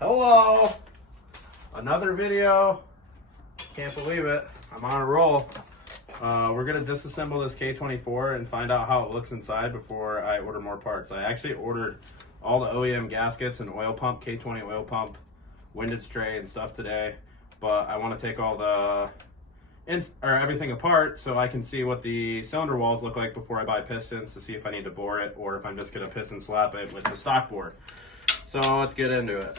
Hello! Another video. Can't believe it. I'm on a roll. We're gonna disassemble this K24 and find out how it looks inside before I order more parts. I actually ordered all the OEM gaskets and oil pump, K20 oil pump, windage tray and stuff today, but I want to take all the everything apart so I can see what the cylinder walls look like before I buy pistons to see if I need to bore it or if I'm just gonna piston slap it with the stock bore. So let's get into it.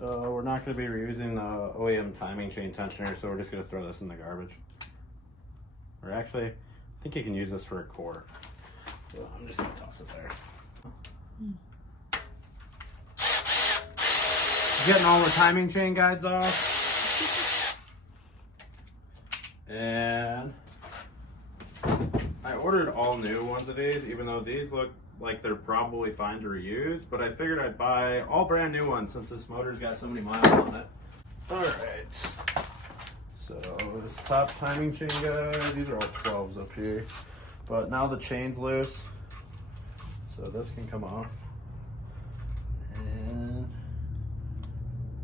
So we're not going to be reusing the OEM timing chain tensioner, so we're just going to throw this in the garbage. Or actually, I think you can use this for a core. So I'm just going to toss it there. Getting all the timing chain guides off. And I ordered all new ones of these, even though these look like they're probably fine to reuse, but I figured I'd buy all brand new ones since this motor's got so many miles on it. All right, so this top timing chain guide, these are all 12s up here, but now the chain's loose, so this can come off. And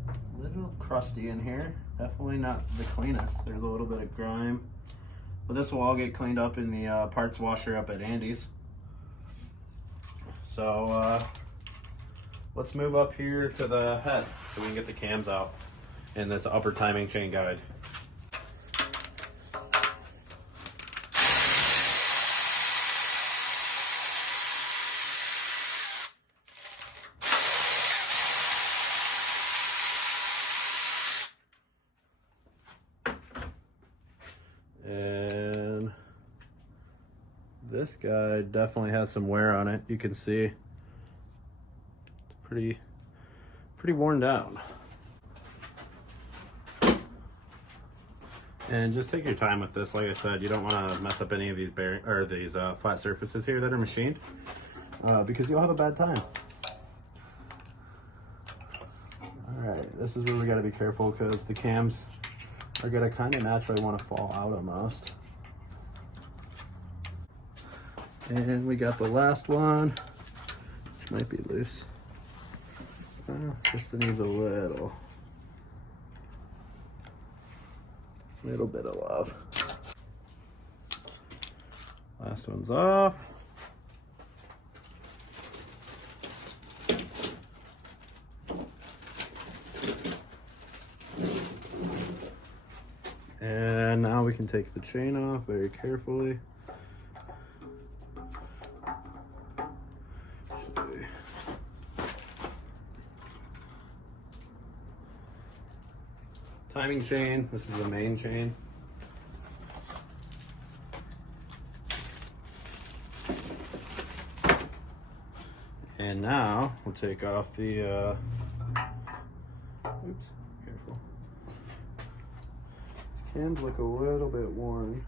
a little crusty in here, definitely not the cleanest. There's a little bit of grime, but this will all get cleaned up in the parts washer up at Andy's. So let's move up here to the head so we can get the cams out in this upper timing chain guide. And this guy definitely has some wear on it. You can see it's pretty worn down. And just take your time with this. Like I said, you don't want to mess up any of these flat surfaces here that are machined, because you'll have a bad time. All right, this is where we got to be careful because the cams are gonna kind of naturally want to fall out almost. And we got the last one, which might be loose. Just needs a little bit of love. Last one's off. And now we can take the chain off very carefully. Timing chain, this is the main chain. And now we'll take off the, oops, careful. These cams look a little bit worn.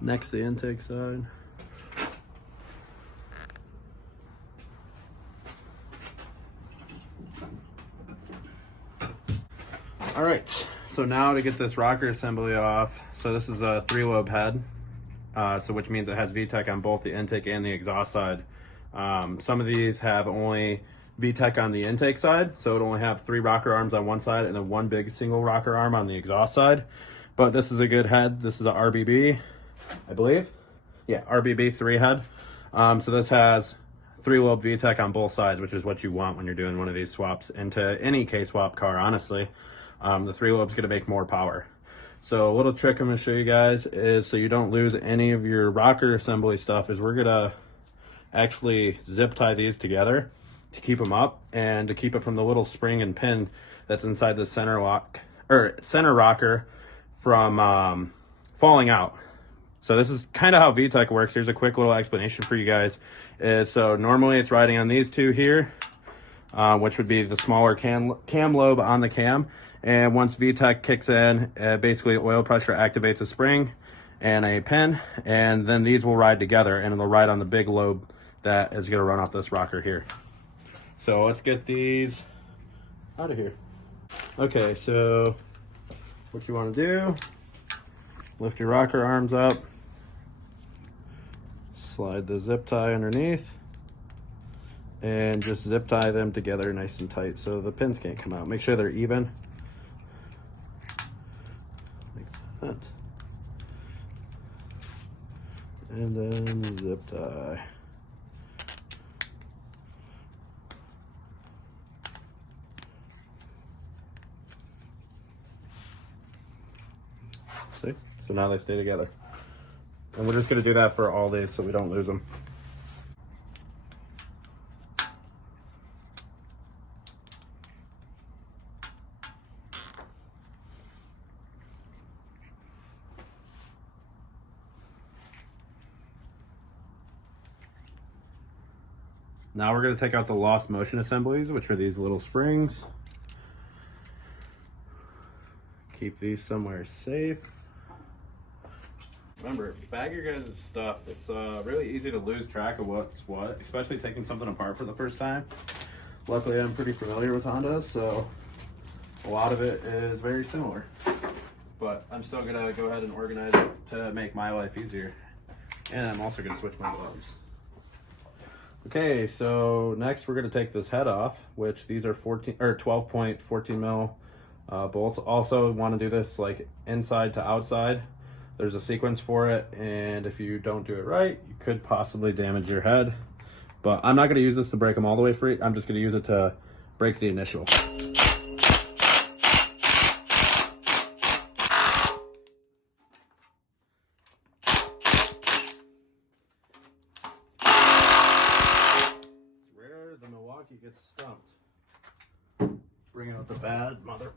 Next, the intake side. All right, so now to get this rocker assembly off. So this is a 3-lobe head, so which means it has VTEC on both the intake and the exhaust side. Some of these have only VTEC on the intake side, so it only have 3 rocker arms on one side and then 1 big single rocker arm on the exhaust side. But this is a good head. This is a RBB, I believe. Yeah, RBB 3 head. So this has 3-lobe VTEC on both sides, which is what you want when you're doing one of these swaps into any K-swap car, honestly. The 3-lobe's gonna make more power. So a little trick I'm gonna show you guys is, so you don't lose any of your rocker assembly stuff, is we're gonna actually zip tie these together to keep them up and to keep it from the little spring and pin that's inside the center rocker from falling out. So this is kind of how VTEC works. Here's a quick little explanation for you guys. So normally it's riding on these two here, which would be the smaller cam lobe on the cam. And once VTEC kicks in, basically oil pressure activates a spring and a pin, and then these will ride together, and it'll ride on the big lobe that is gonna run off this rocker here. So let's get these out of here. Okay, so what you wanna do, lift your rocker arms up, slide the zip tie underneath, and just zip tie them together nice and tight so the pins can't come out. Make sure they're even. Like that. And then zip tie. See? So now they stay together. And we're just gonna do that for all these so we don't lose them. Now we're going to take out the lost motion assemblies, which are these little springs. Keep these somewhere safe. Remember, bag your guys' stuff. It's really easy to lose track of what's what, especially taking something apart for the first time. Luckily, I'm pretty familiar with Hondas, so a lot of it is very similar. But I'm still going to go ahead and organize it to make my life easier. And I'm also going to switch my gloves. Okay, so next we're going to take this head off, which these are 12.14 mil bolts. Also want to do this like inside to outside. There's a sequence for it, and if you don't do it right, you could possibly damage your head. But I'm not going to use this to break them all the way free. I'm just going to use it to break the initial. He gets stumped. Bringing out the bad mother.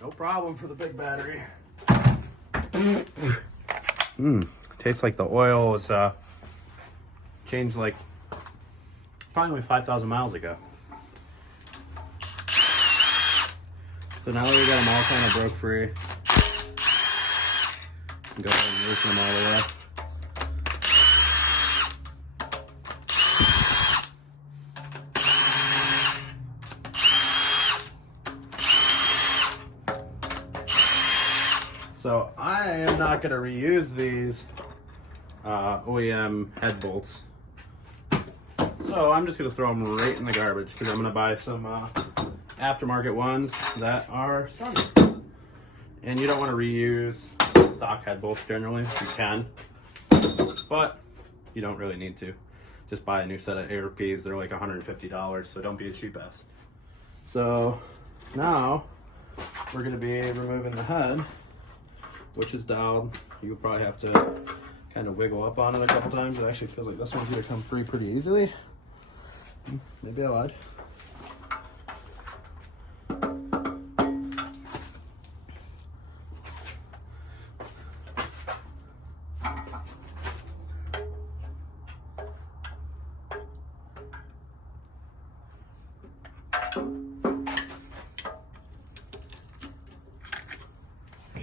No problem for the big battery. Tastes like the oil was changed like probably 5,000 miles ago. So now that we got them all kind of broke free, go ahead and loosen them all the way. So I am not going to reuse these OEM head bolts. So I'm just going to throw them right in the garbage because I'm going to buy some aftermarket ones that are stronger. And you don't want to reuse stock head bolts generally. You can, but you don't really need to. Just buy a new set of ARPs. They're like $150, so don't be a cheap ass. So now we're going to be removing the head, which is dialed. You probably have to kind of wiggle up on it a couple times. It actually feels like this one's gonna come free pretty easily. Maybe I lied.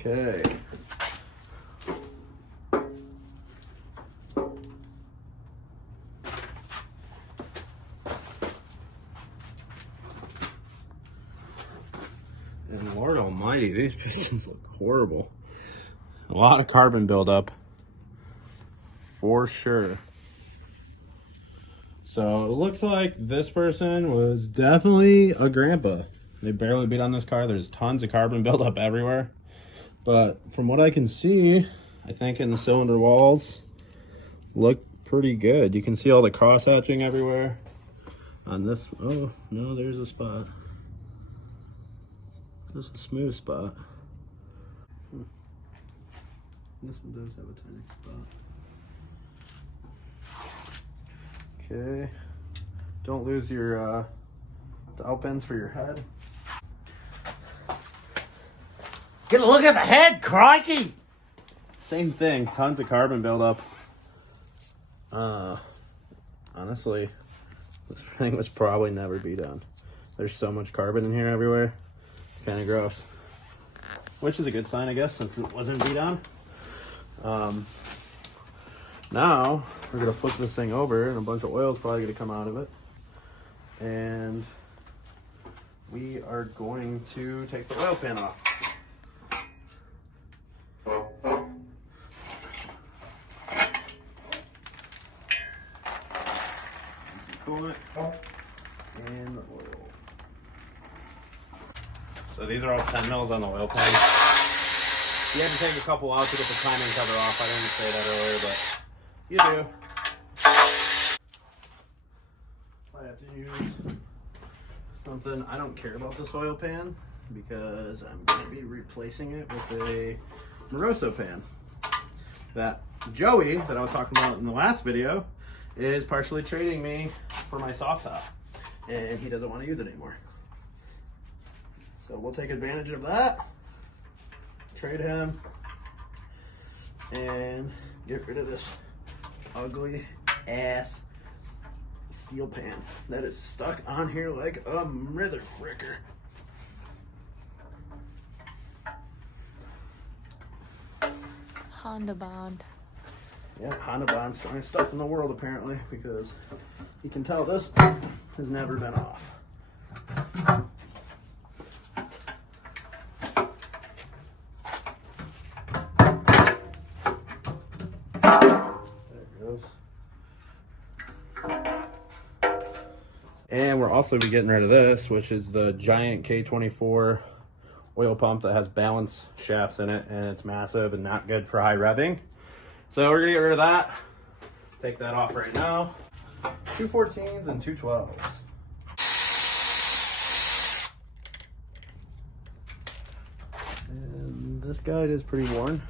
Okay. And Lord almighty, these pistons look horrible. A lot of carbon buildup, for sure. So it looks like this person was definitely a grandpa. They barely beat on this car. There's tons of carbon buildup everywhere. But from what I can see, I think in the cylinder walls look pretty good. You can see all the cross hatching everywhere. On this, oh no, there's a spot. There's a smooth spot. This one does have a tiny spot. Okay. Don't lose your dowel pins for your head. Get a look at the head, crikey! Same thing, tons of carbon buildup. Honestly, this thing was probably never be done. There's so much carbon in here everywhere. It's kind of gross. Which is a good sign, I guess, since it wasn't beat on. Now, we're going to flip this thing over, and a bunch of oil is probably going to come out of it. And we are going to take the oil pan off. Some coolant and oil. So these are all 10 mils on the oil pan. You had to take a couple out to get the timing cover off. I didn't say that earlier, but you do. I have to use something. I don't care about this oil pan because I'm going to be replacing it with a Moroso pan that Joey, that I was talking about in the last video, is partially trading me for my soft top, and he doesn't want to use it anymore. So we'll take advantage of that, trade him, and get rid of this ugly ass steel pan that is stuck on here like a mother fricker. Honda Bond. Yeah, Honda Bond, strongest stuff in the world apparently, because you can tell this has never been off. And we're also be getting rid of this, which is the giant K24 oil pump that has balance shafts in it, and it's massive and not good for high revving. So we're gonna get rid of that. Take that off right now. 214s and 212s. And this guide is pretty worn.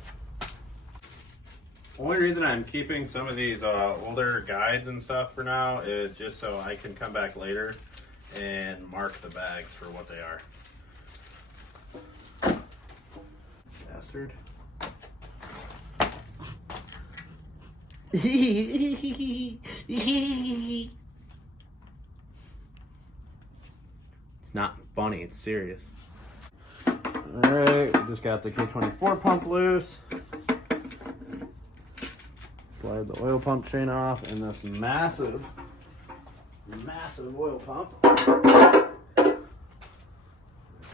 Only reason I'm keeping some of these older guides and stuff for now is just so I can come back later and mark the bags for what they are. Bastard. It's not funny, it's serious. Alright, we just got the K24 pump loose. Slide the oil pump chain off, and this massive oil pump.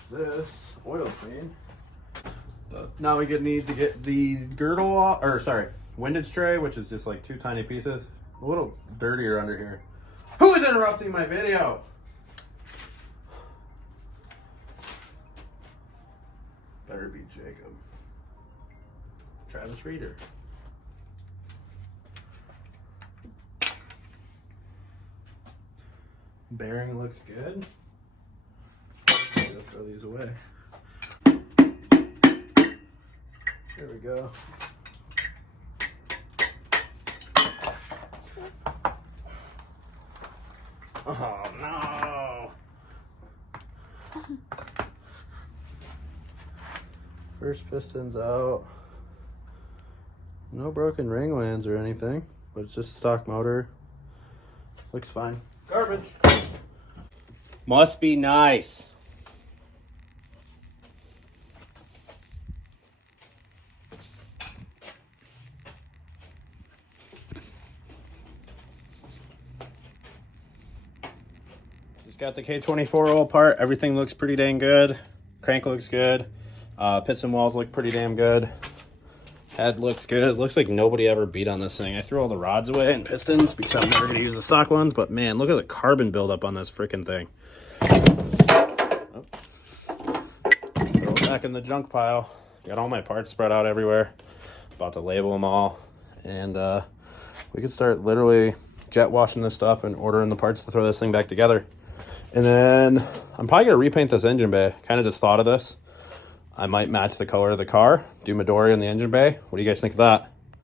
This oil chain. Now we need to get the girdle off, or sorry, windage tray, which is just like two tiny pieces. A little dirtier under here. Who is interrupting my video? Better be Jacob. Travis Reeder. Bearing looks good. Let's throw these away. There we go. Oh no! First piston's out. No broken ring lands or anything, but it's just a stock motor. Looks fine. Garbage. Must be nice. Just got the K24 oil part. Everything looks pretty dang good. Crank looks good. Piston walls look pretty damn good. Head looks good. It looks like nobody ever beat on this thing. I threw all the rods away and pistons because I'm never going to use the stock ones. But man, look at the carbon buildup on this freaking thing. Oh. Throw it back in the junk pile. Got all my parts spread out everywhere. About to label them all. And we could start literally jet washing this stuff and ordering the parts to throw this thing back together. And then I'm probably going to repaint this engine bay. Kind of just thought of this. I might match the color of the car, do Midori in the engine bay. What do you guys think of that?